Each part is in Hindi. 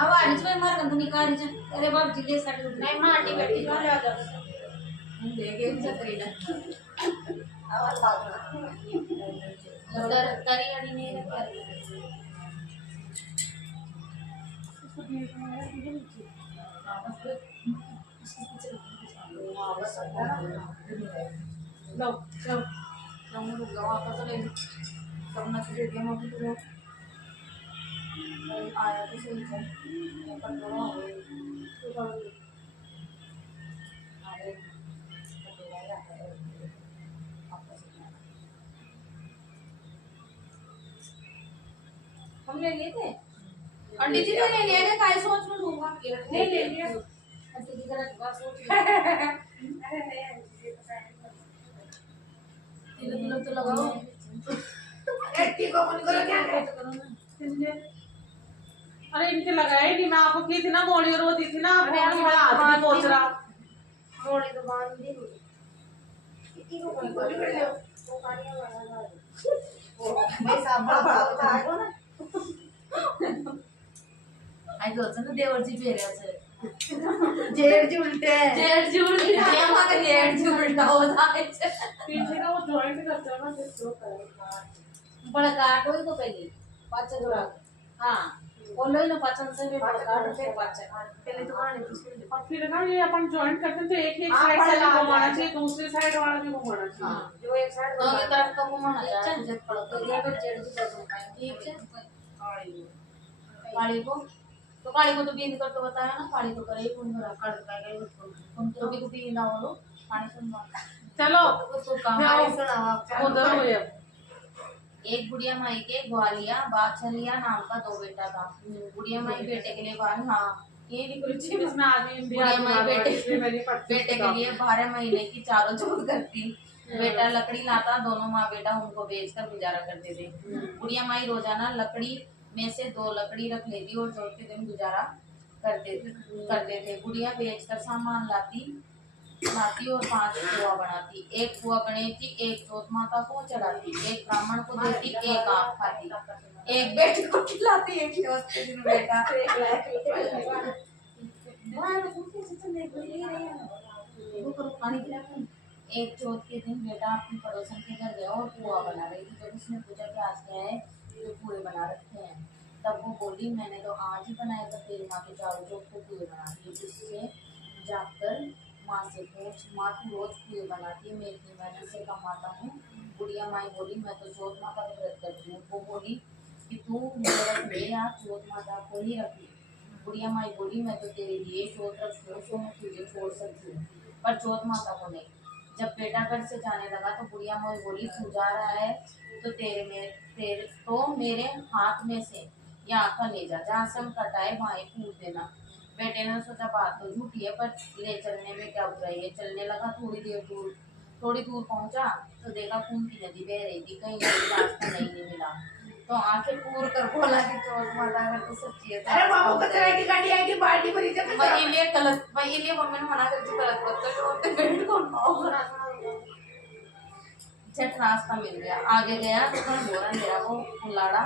आवाज में मार कंपनी का अरे बाप जिले साइड नहीं माटी बैठी हो ले जा देखे छतरी ना आवाज लागना उधर करी अड़ी नहीं रखी लो लो kamu lupa apa tuh lagi karena sudah dia mau gitu loh ayah tuh sih kan yang pertama itu kalau ada kebenaran apa sih हम ले लिए थे अंडी जी तो ले लिया काय सोच में लूंगा नहीं ले लिया अंडी जी का बात सोच अरे नहीं तिलक तो लगाओ एट्टी को कौन करो क्या करो ना अरे इनके लगाए नहीं, मैं आपको की थी ना मोली रोती थी ना आपको मेरा हाथ में पहुंच रहा मोली तो बांध दी कितनी को कोई कर ले वो पानी वाला वो मैं साबा बाबा आगो ना आई गो ना देवरची फेऱ्याचं जेड उलटे या मागे जेड उलटा हो जायचं पीछे का वो जॉइंट करता है ना तो बड़ा काट होई तो पहले पाचा जोड़ा हां बोलो ना पाचन से भी बड़ा काट फिर पाचा पहले तो खाने दूसरे और फिर ना ये अपन जॉइंट करते हैं तो एक साइड से घुमाना चाहिए, दूसरी साइड वाला भी घुमाना चाहिए। हां जो एक साइड दोनों तरफ का घुमाना चाहिए जब पड़ो तो या फिर जेड से करना ठीक है काली को तो काली को तो बींद कर तो बताया ना काली तो करे कौन भरा काट का गए तुम तो भी बींद ना हो पानी सुनवा चलो तो कहां सुनावा उधर हुए एक बुढ़िया माई के ग्वालिया बाछलिया नाम का 2 बेटा था। बुढ़िया माई बेटे के लिए हाँ ये भी कुछ इसमें आदमी बुढ़िया माई बेटे के लिए 12 महीने की चारों चौथ करती। बेटा लकड़ी लाता, दोनों माँ बेटा उनको बेचकर गुजारा करते थे। बुढ़िया माई रोजाना लकड़ी में से 2 लकड़ी रख लेती और चौथ के दिन गुजारा करते थे। बुढ़िया बेचकर सामान लाती और 5 कुआ बनाती। एक कुआ गणेश जी, एक चौथ माता को चढ़ाती, एक ब्राह्मण को देती, एक आप खाती, एक बेटे को खिलाती, एक चौथ के दिन बेटा एक चौथ के दिन बेटा अपनी पड़ोसन के घर गया और कुआ बना रही थी। जब उसने पूछा कि आज क्या है जो कुएं बना रखे हैं, तब वो बोली मैंने तो आज ही बनाया था, तेरी माँ के चारों चौथ को कुएं बनाती है। इससे जाकर माँ से पूछ, माँ तू रोज कुएं बनाती है, मैं इतनी मेहनत से कमाता हूँ। बुढ़िया माई बोली मैं तो चौथ माता का व्रत करती हूँ। वो बोली कि तू मुझे रख ले या चौथ माता को ही रख ले। बुढ़िया माई बोली मैं तो तेरे लिए चौथ रख लूँ तो मैं तुझे छोड़ सकती हूँ, पर चौथ माता को नहीं। जब बेटा घर से जाने लगा तो बुढ़िया माई बोली तू जा रहा है तो मेरे हाथ में से ये आँखा ले जा, जहाँ से हम कटाए वहाँ पूछ देना। बेटे ने सोचा बात तो झूठी है पर ले चलने में क्या बुराई है। चलने लगा, थोड़ी दूर पहुंचा तो देखा खून की नदी बह रही थी, कहीं रास्ता नहीं मिला तो आंखें पूर कर बोला कि चौथ माता अगर तो सच्ची है अरे बाबू कचरा की गाड़ी आएगी बाल्टी भरी जब वही लिए मम्मी ने मना कर दी गलत बात तो बेट कौन पाओ झट रास्ता मिल गया। आगे गया तो बोरा मेरा वो कुल्लाड़ा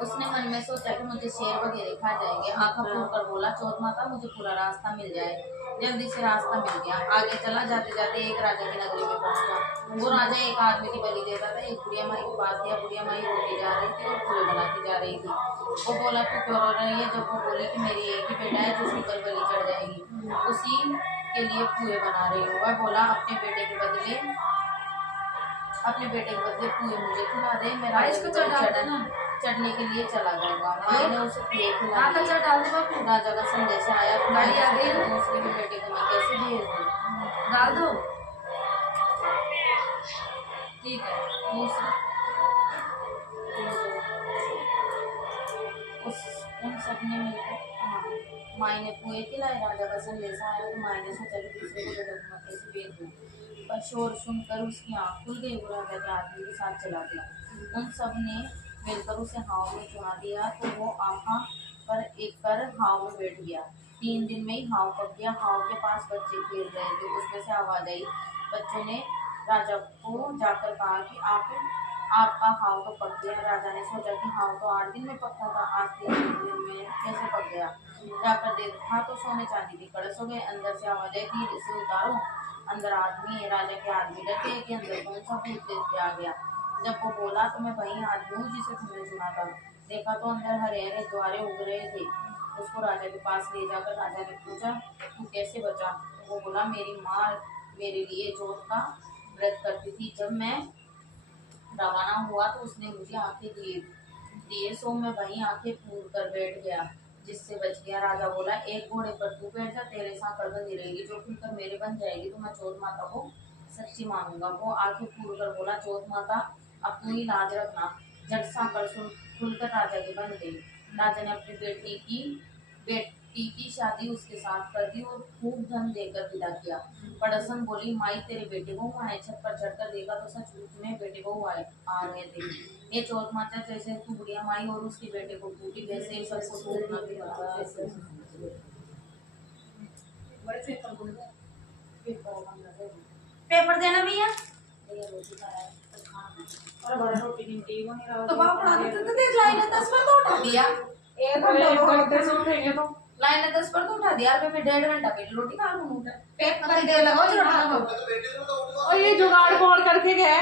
उसने मन में सोचा कि मुझे शेर वगैरह खा जाएंगे। आंखों खोल कर बोला चौथ माता मुझे पूरा रास्ता मिल जाए। जल्दी से रास्ता मिल गया। आगे चला, जाते जाते एक राजा की नगरी में पहुंचा। वो राजा एक आदमी की बलि देता था। एक बुढ़िया माई के पास गया। बुढ़िया माई रोती जा रही थी और पूरे बनाती जा रही थी। वो बोला तू क्यों रो रही है? जब वो बोली कि मेरी एक ही बेटा है जिसकी कल बलि चढ़ जाएगी, उसी के लिए पूरे बना रही हूँ। वह बोला अपने बेटे के बदले पूरे मुझे खिला दे, मेरा चढ़ने के लिए चला जाऊंगा। माई ने उसे पूरे खिला दिए। राजा का संदेश आया दूसरे के बेटे को मैं कैसे भेज दूँ? डाल दो ठीक है। उन सब ने मिलकर माई ने पूरे खिलाए। राजा का संदेश आया तो माई ने सोचा कि दूसरे को बेटे को मैं कैसे भेज दूँ, पर शोर सुनकर उसकी आँख खुल गई। वो राजा के आदमी के साथ चला गया। उन सब ने मिलकर उसे हाव में चुना दिया तो वो आँखा पर हाव में बैठ गया। 3 दिन में ही हाव पक गया। हाव के पास बच्चे खेल रहे थे, उसमें से आवाज आई। बच्चों ने राजा को जाकर कहा कि आप आपका हाव तो पक गया। राजा ने सोचा कि हाव तो 8 दिन में पकता था, आज 3 दिन में कैसे पक गया। जाकर देखा तो सोने चांदी के कड़स हो गए। अंदर से आवाज आई, धीरे से उतारो, अंदर आदमी है। राजा के आदमी डर गए कि अंदर कौन सा भूत देख के आ गया। जब वो बोला तो मैं वही आदमी हूँ जिसे तुमने सुना था। देखा तो अंदर हरे हरे द्वारे उग रहे थे। उसको राजा के पास ले जाकर राजा ने पूछा, तू कैसे बचा? वो बोला, मेरी माँ मेरे लिए जोत का व्रत करती थी। जब मैं रवाना हुआ तो उसने मुझे आंखें दिए सो मैं वहीं आंखें फूल कर बैठ गया, जिससे बच गया। राजा बोला, एक घोड़े पर तू बैठ जा, तेरे सांकड़ बंधी रहेगी, जो खुलकर मेरे बन जाएगी तो मैं चौथ माता को सच्ची मानूंगा। वो आंखें फूल कर बोला, चौथ माता अब तू ही लाज रखना। झट सांकड़ खुलकर राजा की बन गई। राजा ने अपनी बेटी की शादी उसके साथ कर दी और खूब धन देकर विदा किया। पड़ोसन बोली, माई तेरे बेटे बहू आए। छत पर चढ़कर देखा तो सचमुच में बेटे बहू आ रहे थे। ये चौथ माता जैसे तू बुढ़िया माई और उसके बेटे को टूटी, वैसे ही सबको टूटना भी होता है। पेपर देना भैया। और बड़ा रोटी गिनती वो नहीं रहा तो बाप पढ़ा देते तो देख, लाइन 10 पर तो उठा दिया। एक घंटे से उठेंगे तो लाइन 10 पर तो उठा दिया। फिर 1.5 घंटा पहले रोटी खा लूं। उठा पेपर दे लगाओ जो रोटी खाओ। और ये जुगाड़ कौन करके गए?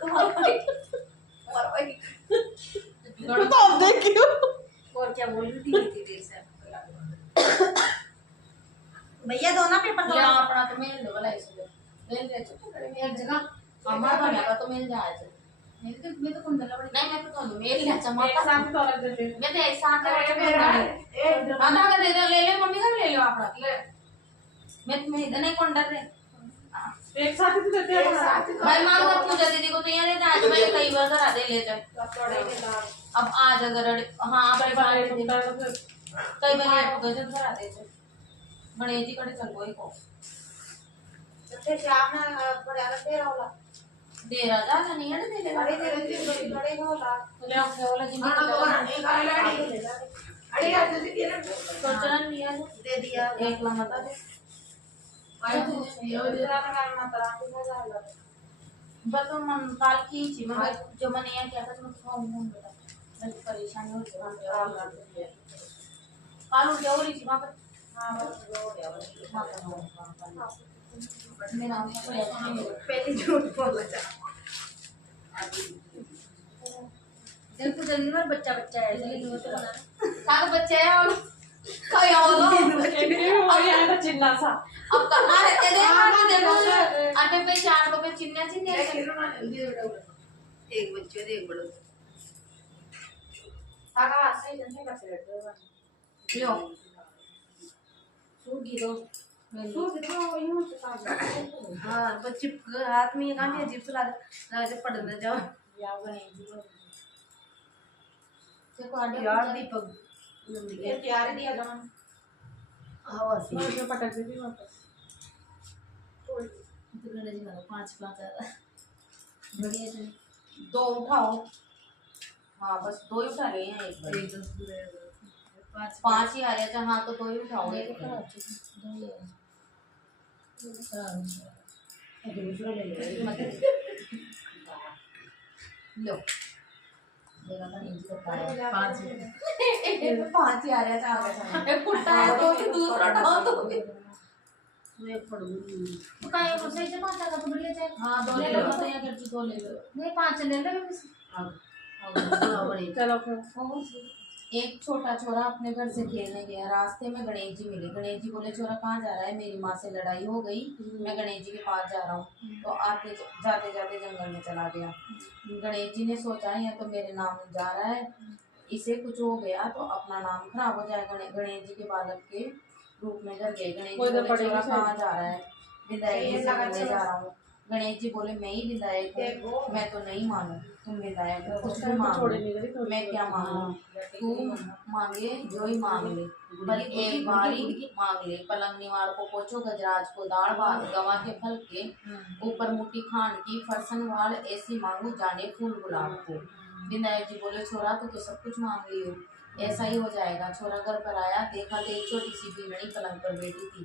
तुम्हारा भाई तो अब देखियो और क्या बोल रही थी इतनी देर से। भैया दो ना पेपर दो। यहाँ अपना तो मेल दो वाला इसलिए मेल दे चुके एक जगह हमारा तो लगा तो मेल जाए थे। मैं तो कौन दला बड़ी नहीं, मैं तो कौन मेल ले चमा एक साथ तो अलग देते मैं तो एक साथ ले आधा का दे दो, ले ले मम्मी का ले लो आप ले। मैं इधर नहीं कौन डर रहे एक साथ ही तो देते हैं भाई। मांगो पूजा दीदी को तो यहाँ ले जाए तो मैं कई बार घर आते ले जाए। अब आज अगर हाँ बड़े बारे कई बार हो गए जब घर आते थे गणेश जी कड़े चल गए को दे रहा था नहीं है दे ले बड़े दे रहे थे बड़े को ला ले आके वाला जी एक अरे यार जल्दी दे रहा तो चलन लिया दे दिया एक ला मत दे बस तो मन काल की थी मैं जो मैंने ये किया था तो मैं हूं बेटा मैं परेशान हो गया काल उठ गया और इसी वहां पर हां बस हो गया मेरा पहले झूठ बोला था जल्दी जल्दी में बच्चा है इसलिए तो सारा बच्चा है और कोई और यहाँ तो चिन्ना सा अब कहाँ रहते देखो अरे पे 4 को पे चिन्ना एक बच्चे दे एक बड़ो सागा सही जन से कर लो सूगी दो हाँ बच्चे हाथ में ये काम है अजीब सा लगा पढ़ने जाओ यार दीपक यार दिया जमान हवा से मैं पटक देती वापस तो गणेश जी मारो 5 बढ़िया से 2 उठाओ हाँ बस 2 ही उठा रहे हैं एक बार 5 ही आ रहे थे हाँ तो 2 ही उठाओ एक लो देखा था नहीं बताया 5 ही आ रहे थे एक कुत्ता है तो दूसरा उठाओ तो एक पड़ गई काय को सही से 5 का तो बढ़िया है हां 2 ले लो तो या कर 2 ले लो नहीं 5 ले लो बस चलो फिर एक छोटा छोरा अपने घर से खेलने गया। रास्ते में गणेश जी मिले। गणेश जी बोले, छोरा कहाँ जा रहा है? मेरी माँ से लड़ाई हो गई, मैं गणेश जी के पास जा रहा हूँ। तो आते जाते जाते जंगल में चला गया। गणेश जी ने सोचा यह तो मेरे नाम जा रहा है, इसे कुछ हो गया तो अपना नाम खराब हो जाएगा। गणेश जी के बालक के रूप में घर गए। गणेश जी बोले, छोरा कहाँ जा रहा है? विदाई से मिलने जा रहा हूँ। गणेश जी बोले, मैं ही विधायक हूँ, मैं तो नहीं मानू तुम विधायक हो, कुछ भी मांगो, मैं क्या मांगू? तू मांगे जो ही मांग ले, पर एक बार ही मांग ले। पलंग निवार को पोछो, गजराज को दाढ़ भात, गवा के फल के ऊपर मुट्ठी खांड की, फरसन वाल ऐसी मांगू जाने फूल गुलाब को। विधायक जी बोले, छोरा तू तो सब कुछ मांग लियो, ऐसा ही हो जाएगा। छोरा घर पर आया, देखा तो एक छोटी सी बीमड़ी पलंग पर बैठी थी।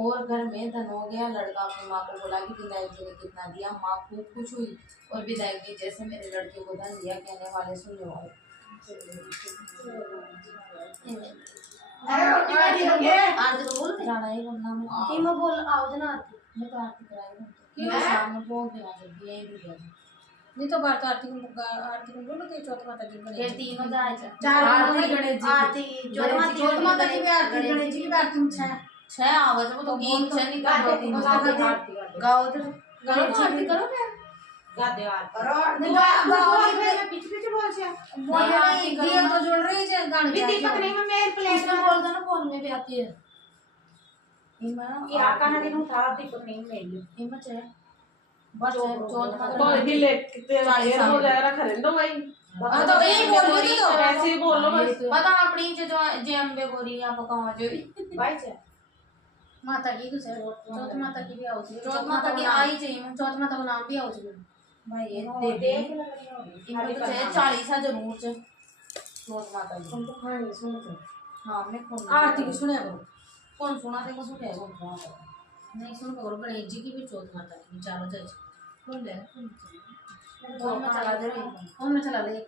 और घर में धन हो गया। लड़का अपनी माँ को बोला कि विधायक जी ने कितना दिया। माँ खूब खुश हुई और विधायक जी जैसे मेरे लड़के को धन दिया, कहने वाले सुनने वाले। आज तो बोल जाना ही करना मैं बोल आओ जना आरती मैं तो आरती कराई मैं शाम में भोग देना जब यही भी दे नहीं तो बात आरती को बोलो कि चौथ माता की ये तीनों जाए चार आरती गणेश जी आरती चौथ माता की भी आरती गणेश जी की भी आरती में छह आवाज वो तो गीत छह नहीं कर तीन गाओ तो गणेश जी आरती करो मैं गादे आरती करो नहीं मैं पीछे बोल छे बोल नहीं दिया तो जोड़ रही है गाने भी दीपक नहीं मैं प्लेस इसमें बोल देना फोन में भी आती है ये आका ना दिन था दीपक नहीं मिल हिम्मत है बस चौथ माता कोई भी ले कितने देर हो जाएगा खरीदो भाई हाँ तो यही बोल रही तो ऐसे ही बोलो बस पता अपनी जो जे अम्बे गोरी आप कहाँ जो भाई छे माता की कुछ है चौथ माता की भी आउती है चौथ माता की आई चाहिए चौथ माता को नाम भी आउती है भाई ये देख इनमें तो चाहे 40 जरूर से चौथ माता की तुम तो कहानी सुनते हाँ मैं कौन आरती की सुने करो कौन सुना देखो सुने कौन सुना नहीं सुन करो गणेश जी की भी चौथ माता की भी चारों जज कौन ले कौन में चला दे कौन में चला ले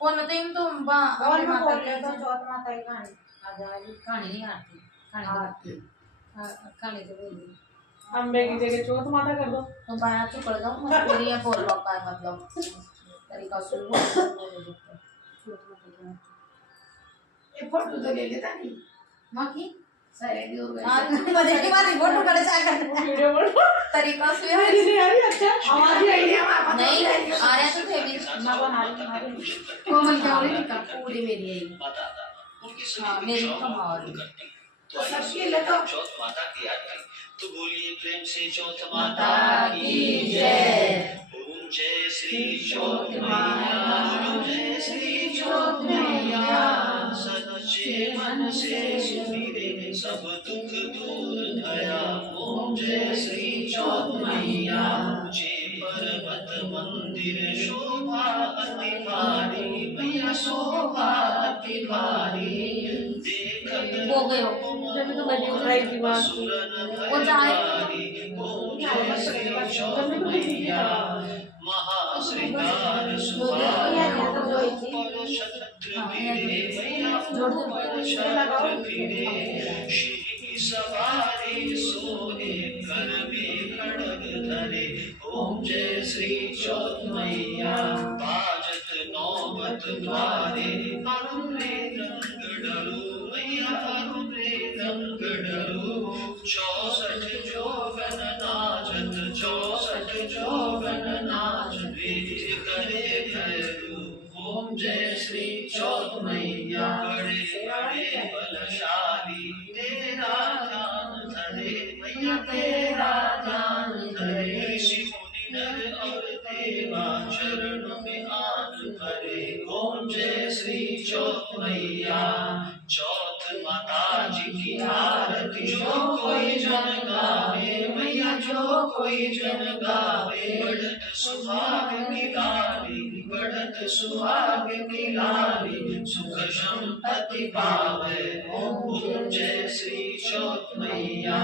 कौन में तो इन तो बा और मैं बोल रहा था चौथ माता की कहानी आ जाएगी कहानी नहीं आरती कहानी कहानी तो बोली अम्बे की जगह चौथ माता कर दो तो बाया तो पड़ जाऊं मेरी ये बोल रहा है मतलब तरीका सुन लो ये फोटो तो ले लेता नहीं मां की सारे दी हो हाँ, गई मजे की बात फोटो करे चाहे कर वीडियो बोल तरीका से मेरी नहीं आ रही अच्छा आवाज ही आई नहीं नहीं आ रहा तो थे भी ना बना रही कोमल क्या बोली निका पूरी मेरी है हाँ मेरी कमा रही तो सबके लिए तो चौथ माता की याद आई तो बोलिए प्रेम से चौथ माता की जय ओम जय श्री चौथ मैया ओम जय श्री चौथ मैया सच्चे मन से सुमिरे सब दुख दूर भया ओम जय श्री चौथ मैया ऊंचे पर्वत मंदिर शोभा अति भारी मैया शोभा अति भारी हो गए हो जब तो बनी हो रही थी बात वो जाए महाश्रृंगार सवारी सोहे कर में खड़ग धरे ओम जय श्री चौथ मैया बाजत नौबत द्वारे अरुण रंग डरू मैया अरुण रंग डरू 64 जोगन नाचत 64 जोगन नाचत करे भैरू ओम जय श्री चौथ मैया बड़े बड़े बलशाली तेरा ध्यान धरे मैया तेरा ध्यान धरे ऋषि मुनि नर और देवा चरणों में आन भरे ओम जय श्री चौथ मैया चौथ माता जी की आरती जो कोई जन गावे मैया जो कोई जन गावे बढ़त सुहाग की लाली बढ़त सुहाग की लाली सुख संपत्ति पावे ओम जय श्री चौथ मैया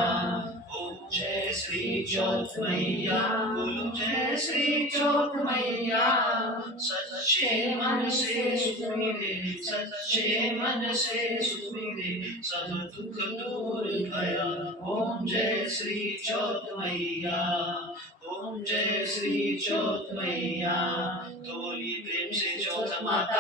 ओम जय श्री चौथ मैया बोलो जय श्री चौथ मैया सच्चे मन से सुमिरे सच्चे मन से सुमिरे सब दुख दूर भया ओम जय श्री चौथ मैया ओम जय श्री चौथ मैया तो बोलिए प्रेम से चौथ माता